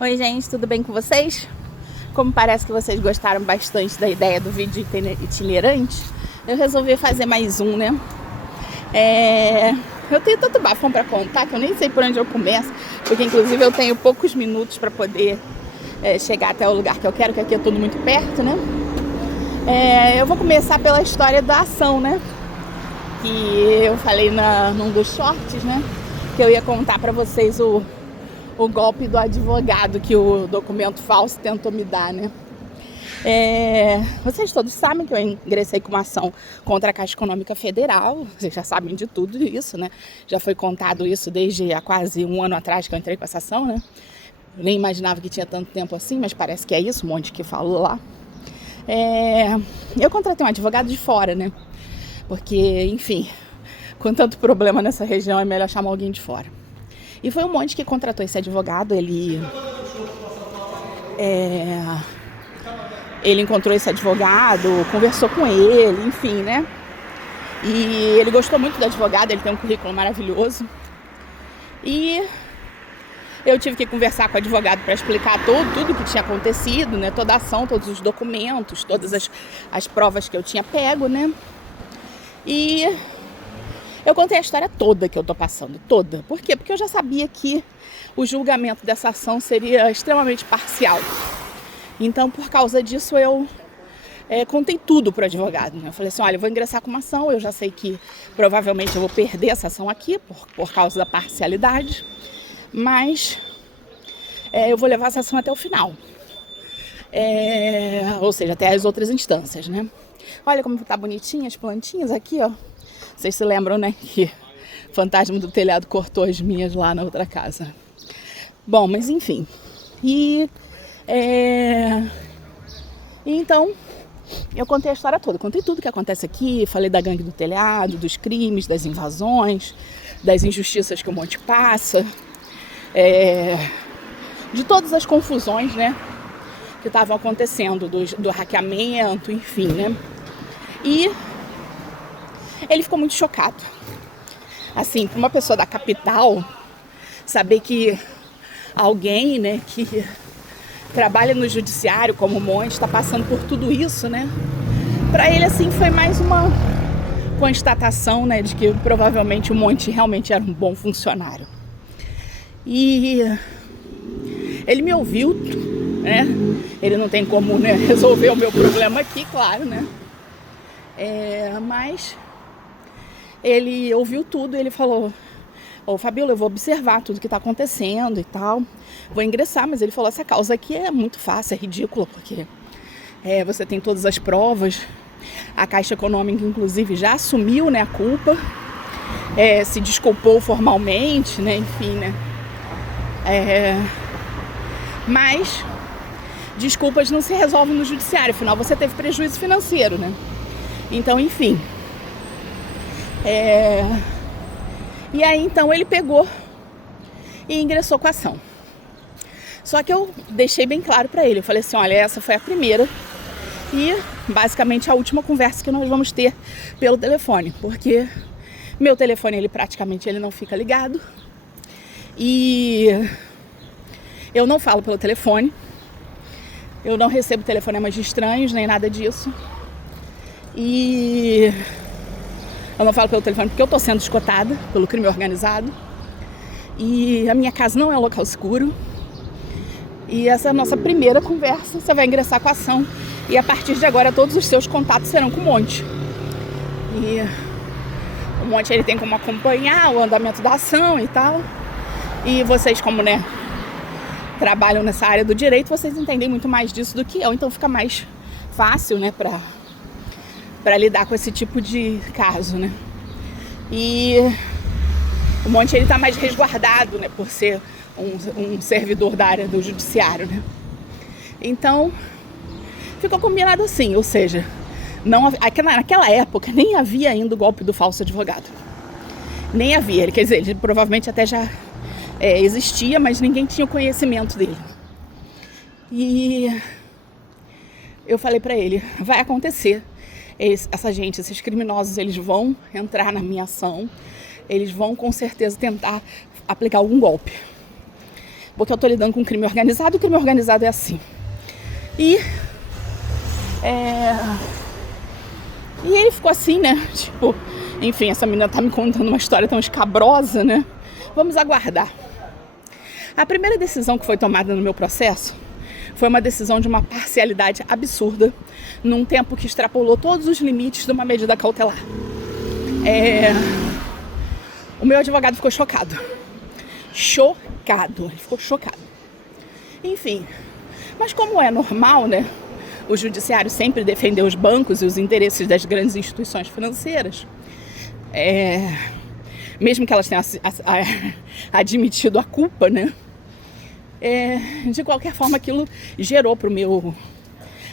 Oi gente, tudo bem com vocês? Como parece que vocês gostaram bastante da ideia do vídeo itinerante, eu resolvi fazer mais um, né? Eu tenho tanto bafão para contar que eu nem sei por onde eu começo, porque inclusive eu tenho poucos minutos para poder chegar até o lugar que eu quero, que aqui é tudo muito perto, né? Eu vou começar pela história da ação, né? Que eu falei num dos shorts, né? Que eu ia contar para vocês o golpe do advogado que o documento falso tentou me dar, né? Vocês todos sabem que eu ingressei com uma ação contra a Caixa Econômica Federal. Vocês já sabem de tudo isso, né? Já foi contado isso desde há quase um ano atrás que eu entrei com essa ação, né? Eu nem imaginava que tinha tanto tempo assim, mas parece que é isso, um monte que falou lá. Eu contratei um advogado de fora, né? Porque, enfim, com tanto problema nessa região é melhor chamar alguém de fora. E foi um monte que contratou esse advogado, ele encontrou esse advogado, conversou com ele, enfim, né? E ele gostou muito do advogado, ele tem um currículo maravilhoso. E eu tive que conversar com o advogado para explicar tudo que tinha acontecido, né? Toda a ação, todos os documentos, todas as provas que eu tinha pego, né? E eu contei a história toda que eu tô passando, toda. Por quê? Porque eu já sabia que o julgamento dessa ação seria extremamente parcial. Então, por causa disso, eu contei tudo pro advogado, né? Eu falei assim, olha, eu vou ingressar com uma ação, eu já sei que provavelmente eu vou perder essa ação aqui por causa da parcialidade, mas eu vou levar essa ação até o final. Ou seja, até as outras instâncias, né? Olha como tá bonitinha as plantinhas aqui, ó. Vocês se lembram, né, que o fantasma do telhado cortou as minhas lá na outra casa. Bom, mas enfim. Então, eu contei a história toda. Contei tudo que acontece aqui. Falei da gangue do telhado, dos crimes, das invasões, das injustiças que o monte passa. De todas as confusões, né, que estavam acontecendo. Do hackeamento, enfim, né. E ele ficou muito chocado. Assim, para uma pessoa da capital, saber que alguém, né, que trabalha no judiciário como o Monte está passando por tudo isso, né? Para ele, assim, foi mais uma constatação, né, de que provavelmente o Monte realmente era um bom funcionário. E ele me ouviu, né? Ele não tem como, né, resolver o meu problema aqui, claro, né? Mas ele ouviu tudo e ele falou, Fabíola, eu vou observar tudo que tá acontecendo e tal, vou ingressar, mas ele falou, essa causa aqui é muito fácil, é ridícula, porque você tem todas as provas, a Caixa Econômica, inclusive, já assumiu, né, a culpa, se desculpou formalmente, né, enfim, né, mas desculpas não se resolvem no judiciário, afinal você teve prejuízo financeiro, né, então, enfim. E aí, então, ele pegou e ingressou com a ação. Só que eu deixei bem claro para ele. Eu falei assim, olha, essa foi a primeira e, basicamente, a última conversa que nós vamos ter pelo telefone. Porque meu telefone, ele praticamente não fica ligado. E eu não falo pelo telefone. Eu não recebo telefonemas de estranhos, nem nada disso. E eu não falo pelo telefone porque eu tô sendo escotada pelo crime organizado. E a minha casa não é um local seguro. E essa é a nossa primeira conversa. Você vai ingressar com a ação. E a partir de agora todos os seus contatos serão com o Monte. E o Monte, ele tem como acompanhar o andamento da ação e tal. E vocês, como, né, trabalham nessa área do direito, vocês entendem muito mais disso do que eu. Então fica mais fácil, né, para lidar com esse tipo de caso, né? E o Monte, ele tá mais resguardado, né, por ser um servidor da área do judiciário, né? Então, ficou combinado assim, ou seja, naquela época nem havia ainda o golpe do falso advogado. Nem havia, quer dizer, ele provavelmente até já existia, mas ninguém tinha o conhecimento dele. E eu falei pra ele, vai acontecer. Esses criminosos, eles vão entrar na minha ação, eles vão com certeza tentar aplicar algum golpe. porque eu tô lidando com crime organizado, e o crime organizado é assim. E ele ficou assim, né? Tipo, enfim, essa menina tá me contando uma história tão escabrosa, né? Vamos aguardar. A primeira decisão que foi tomada no meu processo foi uma decisão de uma parcialidade absurda, num tempo que extrapolou todos os limites de uma medida cautelar. O meu advogado ficou chocado. Ele ficou chocado. Enfim, mas como é normal, né? O judiciário sempre defendeu os bancos e os interesses das grandes instituições financeiras. Mesmo que elas tenham admitido a culpa, né? De qualquer forma, aquilo gerou para o meu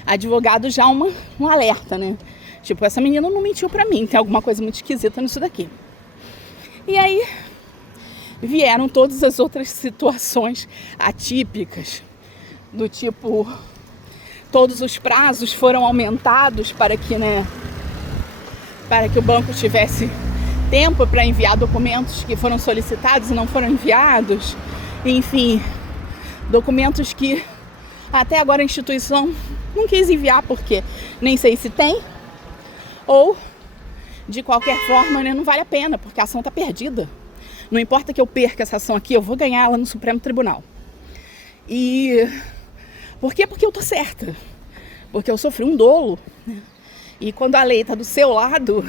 advogado já um alerta, né? Tipo, essa menina não mentiu para mim, tem alguma coisa muito esquisita nisso daqui. E aí vieram todas as outras situações atípicas, do tipo, todos os prazos foram aumentados para que o banco tivesse tempo para enviar documentos que foram solicitados e não foram enviados. Enfim, documentos que até agora a instituição não quis enviar porque nem sei se tem, ou de qualquer forma, né, não vale a pena, porque a ação está perdida. Não importa que eu perca essa ação aqui, eu vou ganhar ela no Supremo Tribunal. E por quê? Porque eu tô certa. Porque eu sofri um dolo, né? E quando a lei está do seu lado,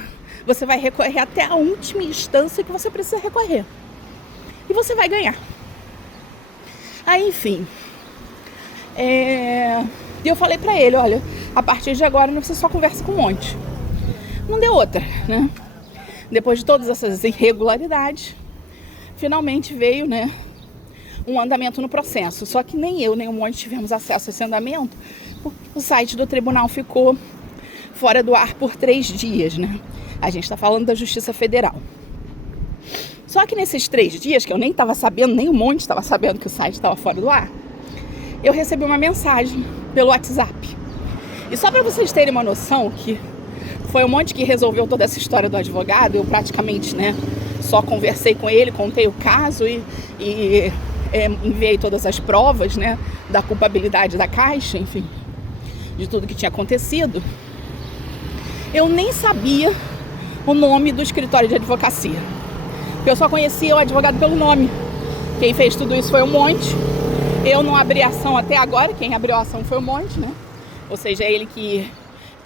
você vai recorrer até a última instância que você precisa recorrer. E você vai ganhar. Aí, enfim. E eu falei pra ele, olha, a partir de agora você só conversa com um monte. Não deu outra, né? Depois de todas essas irregularidades, finalmente veio, né, um andamento no processo. Só que nem eu, nem o monte tivemos acesso a esse andamento, porque o site do tribunal ficou fora do ar por 3 dias, né? A gente está falando da Justiça Federal. Só que nesses 3 dias, que eu nem estava sabendo, nem o monte estava sabendo que o site estava fora do ar, eu recebi uma mensagem pelo WhatsApp. E só para vocês terem uma noção que foi o monte que resolveu toda essa história do advogado, eu praticamente, né, só conversei com ele, contei o caso e enviei todas as provas, né, da culpabilidade da Caixa, enfim, de tudo que tinha acontecido. Eu nem sabia o nome do escritório de advocacia, porque eu só conhecia o advogado pelo nome. Quem fez tudo isso foi o monte. Eu não abri ação até agora, quem abriu a ação foi o monte, né? Ou seja, é ele que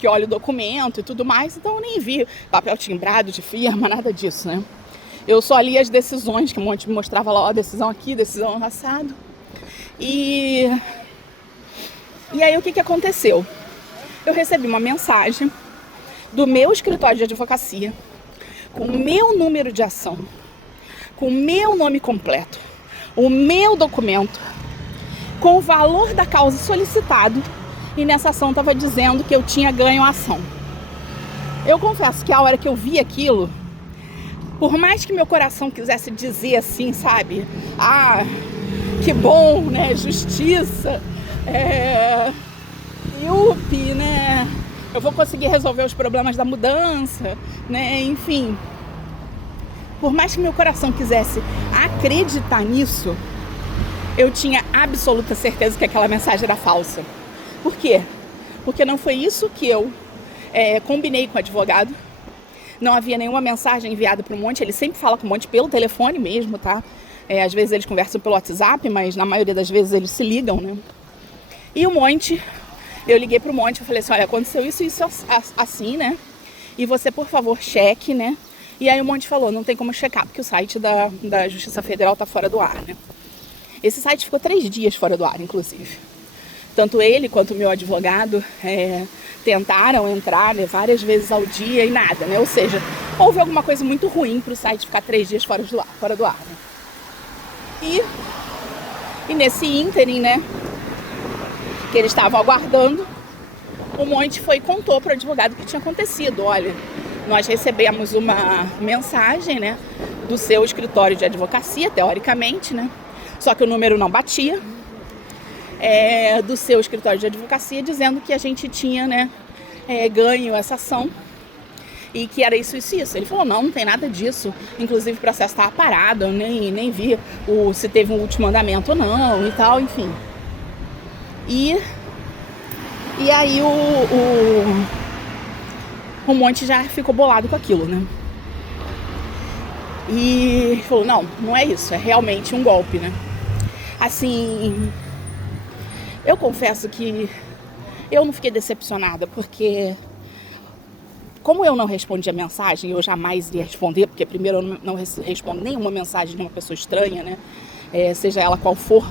olha o documento e tudo mais, então eu nem vi papel timbrado de firma, nada disso, né? Eu só li as decisões, que o monte me mostrava lá, ó, decisão aqui, decisão assado. E aí o que aconteceu? Eu recebi uma mensagem do meu escritório de advocacia, com o meu número de ação, com o meu nome completo, o meu documento, com o valor da causa solicitado, e nessa ação estava dizendo que eu tinha ganho a ação. Eu confesso que a hora que eu vi aquilo, por mais que meu coração quisesse dizer assim, sabe? Ah, que bom, né? Justiça, yupi, né? Eu vou conseguir resolver os problemas da mudança, né? Enfim, por mais que meu coração quisesse acreditar nisso, eu tinha absoluta certeza que aquela mensagem era falsa. Por quê? Porque não foi isso que eu combinei com o advogado. Não havia nenhuma mensagem enviada para o monte. Ele sempre fala com o monte pelo telefone mesmo, tá? Às vezes eles conversam pelo WhatsApp, mas na maioria das vezes eles se ligam, né? E o monte, eu liguei para o monte, eu falei assim, olha, aconteceu isso assim, né? E você, por favor, cheque, né? E aí o monte falou, não tem como checar, porque o site da Justiça Federal tá fora do ar, né? Esse site ficou 3 dias fora do ar, inclusive. Tanto ele quanto o meu advogado tentaram entrar, né, várias vezes ao dia e nada, né? Ou seja, houve alguma coisa muito ruim para o site ficar 3 dias fora do ar. Né? E nesse ínterim, né, que eles estavam aguardando, o monte foi e contou para o advogado o que tinha acontecido. Olha, nós recebemos uma mensagem, né, do seu escritório de advocacia, teoricamente, né? Só que o número não batia. Do seu escritório de advocacia, dizendo que a gente tinha, né, ganho essa ação e que era isso. Ele falou, não tem nada disso. Inclusive o processo estava parado, eu nem vi se teve um último andamento ou não e tal, enfim. E aí o Monte já ficou bolado com aquilo, né? E falou, não é isso, é realmente um golpe, né? Assim, eu confesso que eu não fiquei decepcionada, porque como eu não respondi a mensagem, eu jamais iria responder, porque primeiro eu não respondo nenhuma mensagem de uma pessoa estranha, né? Seja ela qual for.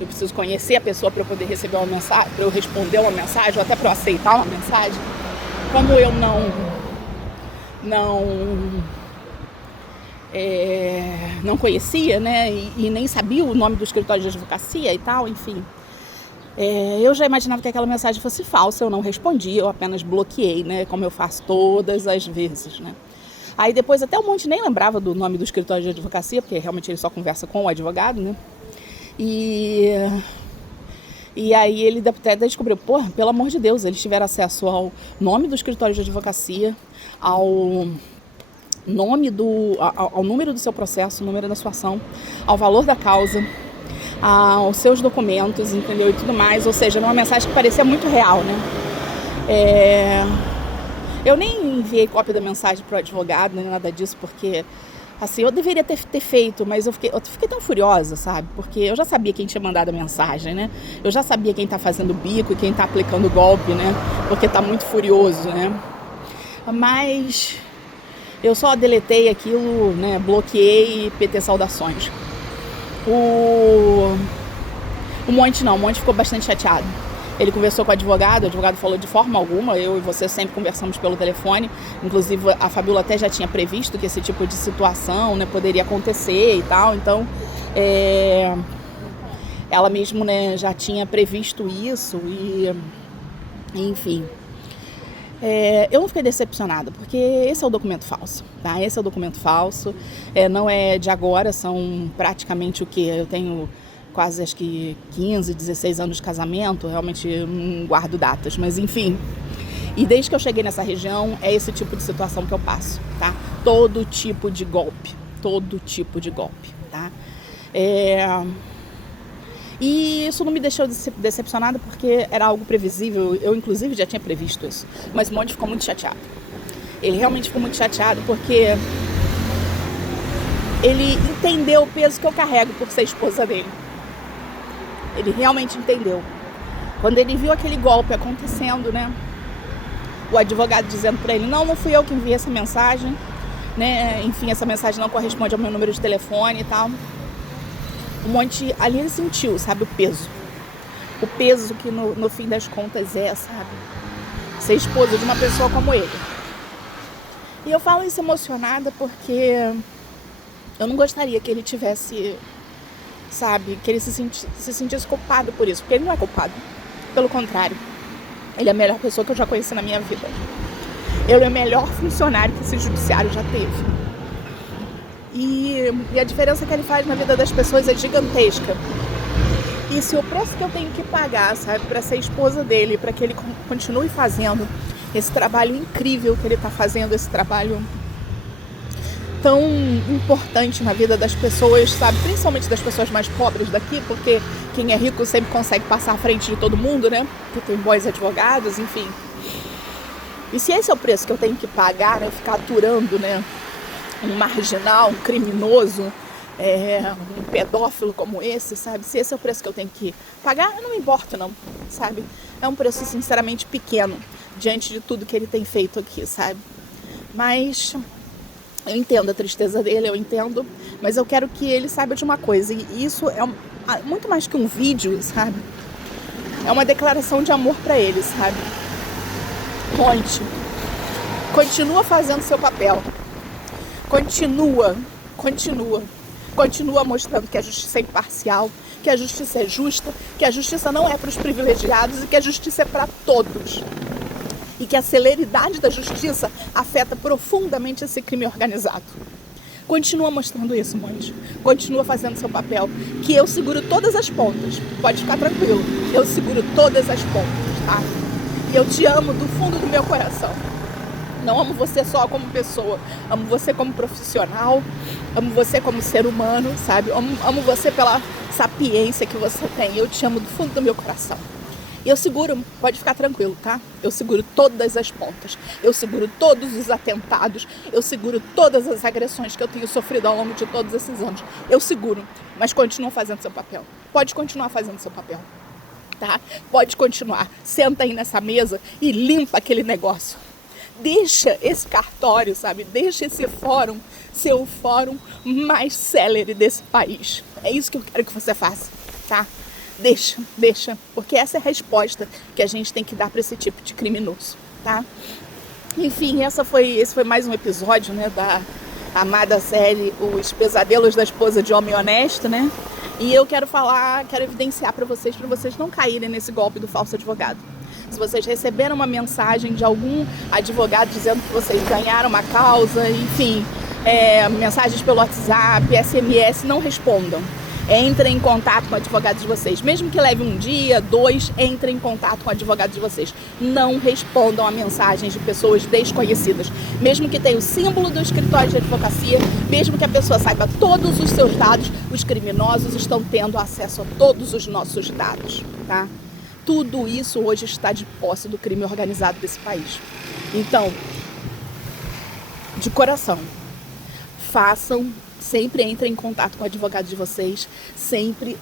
Eu preciso conhecer a pessoa para eu poder receber uma mensagem, para eu responder uma mensagem, ou até para eu aceitar uma mensagem. Como eu não conhecia, né, e nem sabia o nome do escritório de advocacia e tal, enfim. Eu já imaginava que aquela mensagem fosse falsa, eu não respondi, eu apenas bloqueei, né, como eu faço todas as vezes, né. Aí depois até o Monte nem lembrava do nome do escritório de advocacia, porque realmente ele só conversa com o advogado, né. E aí ele até descobriu, pelo amor de Deus, eles tiveram acesso ao nome do escritório de advocacia, ao número do seu processo, o número da sua ação, ao valor da causa, aos seus documentos, entendeu? E tudo mais, ou seja, uma mensagem que parecia muito real, né? Eu nem enviei cópia da mensagem para o advogado, nem nada disso, porque assim, eu deveria ter feito, mas eu fiquei tão furiosa, sabe? Porque eu já sabia quem tinha mandado a mensagem, né? Eu já sabia quem tá fazendo bico e quem tá aplicando golpe, né? Porque tá muito furioso, né? Mas eu só deletei aquilo, né? Bloqueei e PT saudações. O Monte não, o Monte ficou bastante chateado. Ele conversou com o advogado falou de forma alguma, eu e você sempre conversamos pelo telefone, inclusive a Fabiola até já tinha previsto que esse tipo de situação, né, poderia acontecer e tal, então ela mesmo, né, já tinha previsto isso e enfim. Eu não fiquei decepcionada, porque esse é o documento falso, tá? Esse é o documento falso, não é de agora, são praticamente o que? Eu tenho quase acho que 15, 16 anos de casamento, realmente não guardo datas, mas enfim. E desde que eu cheguei nessa região, é esse tipo de situação que eu passo, tá? Todo tipo de golpe, tá? E isso não me deixou decepcionada porque era algo previsível, eu inclusive já tinha previsto isso, mas o Monte ficou muito chateado. Ele realmente ficou muito chateado porque ele entendeu o peso que eu carrego por ser esposa dele. Ele realmente entendeu. Quando ele viu aquele golpe acontecendo, né? O advogado dizendo pra ele, não fui eu que enviei essa mensagem, né? Enfim, essa mensagem não corresponde ao meu número de telefone e tal. O Monte, ali ele sentiu, sabe, o peso. O peso que no fim das contas sabe? Ser esposa de uma pessoa como ele. E eu falo isso emocionada porque eu não gostaria que ele tivesse, sabe, que ele se sentisse culpado por isso, porque ele não é culpado. Pelo contrário, ele é a melhor pessoa que eu já conheci na minha vida. Ele é o melhor funcionário que esse judiciário já teve. E a diferença que ele faz na vida das pessoas é gigantesca. E se o preço que eu tenho que pagar, sabe, para ser esposa dele, para que ele continue fazendo esse trabalho incrível que ele está fazendo, esse trabalho tão importante na vida das pessoas, sabe? Principalmente das pessoas mais pobres daqui, porque quem é rico sempre consegue passar à frente de todo mundo, né? Porque tem bons advogados, enfim. E se esse é o preço que eu tenho que pagar, né? Ficar aturando, né? Um marginal, um criminoso, um pedófilo como esse, sabe? Se esse é o preço que eu tenho que pagar, eu não me importo não, sabe? É um preço sinceramente pequeno diante de tudo que ele tem feito aqui, sabe? Mas eu entendo a tristeza dele, eu entendo, mas eu quero que ele saiba de uma coisa, e isso é muito mais que um vídeo, sabe? É uma declaração de amor pra ele, sabe? Monte, continua fazendo seu papel. Continua mostrando que a justiça é imparcial, que a justiça é justa, que a justiça não é para os privilegiados e que a justiça é para todos. E que a celeridade da justiça afeta profundamente esse crime organizado. Continua mostrando isso, Monte. Continua fazendo seu papel, que eu seguro todas as pontas. Pode ficar tranquilo, eu seguro todas as pontas, tá? E eu te amo do fundo do meu coração. Não amo você só como pessoa, amo você como profissional, amo você como ser humano, sabe? Amo você pela sapiência que você tem. Eu te amo do fundo do meu coração. E eu seguro, pode ficar tranquilo, tá? Eu seguro todas as pontas, eu seguro todos os atentados, eu seguro todas as agressões que eu tenho sofrido ao longo de todos esses anos. Eu seguro, mas continua fazendo seu papel. Pode continuar fazendo seu papel, tá? Pode continuar. Senta aí nessa mesa e limpa aquele negócio. Deixa esse cartório, sabe? Deixa esse fórum ser o fórum mais célere desse país. É isso que eu quero que você faça, tá? Deixa, porque essa é a resposta que a gente tem que dar para esse tipo de criminoso, tá? Enfim, esse foi mais um episódio, né, da amada série Os Pesadelos da Esposa de Homem Honesto, né? E eu quero evidenciar para vocês não caírem nesse golpe do falso advogado. Se vocês receberam uma mensagem de algum advogado dizendo que vocês ganharam uma causa, enfim, mensagens pelo WhatsApp, SMS, não respondam. Entrem em contato com o advogado de vocês. Mesmo que leve um dia, 2, entrem em contato com o advogado de vocês. Não respondam a mensagens de pessoas desconhecidas. Mesmo que tenha o símbolo do escritório de advocacia, mesmo que a pessoa saiba todos os seus dados, os criminosos estão tendo acesso a todos os nossos dados, tá? Tudo isso hoje está de posse do crime organizado desse país. Então, de coração, sempre entrem em contato com o advogado de vocês, sempre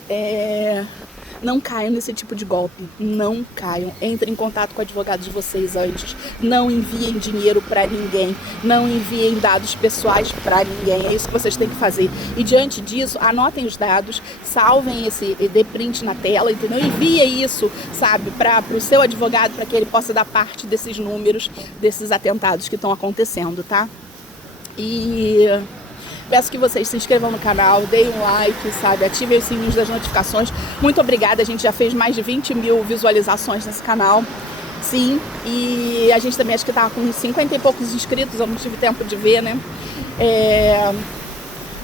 não caiam nesse tipo de golpe, não caiam, entrem em contato com o advogado de vocês antes, não enviem dinheiro para ninguém, não enviem dados pessoais para ninguém, é isso que vocês têm que fazer. E diante disso, anotem os dados, salvem dê print na tela, entendeu? Enviem isso, sabe, para o seu advogado, para que ele possa dar parte desses números, desses atentados que estão acontecendo, tá? E peço que vocês se inscrevam no canal, deem um like, sabe? Ativem os sininhos das notificações. Muito obrigada, a gente já fez mais de 20 mil visualizações nesse canal. Sim, e a gente também acho que estava com uns 50 e poucos inscritos, eu não tive tempo de ver, né?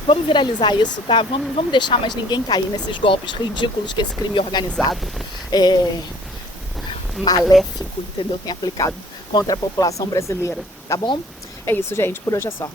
Vamos viralizar isso, tá? Vamos deixar mais ninguém cair nesses golpes ridículos que esse crime organizado, maléfico, entendeu? Tem aplicado contra a população brasileira, tá bom? É isso, gente, por hoje é só.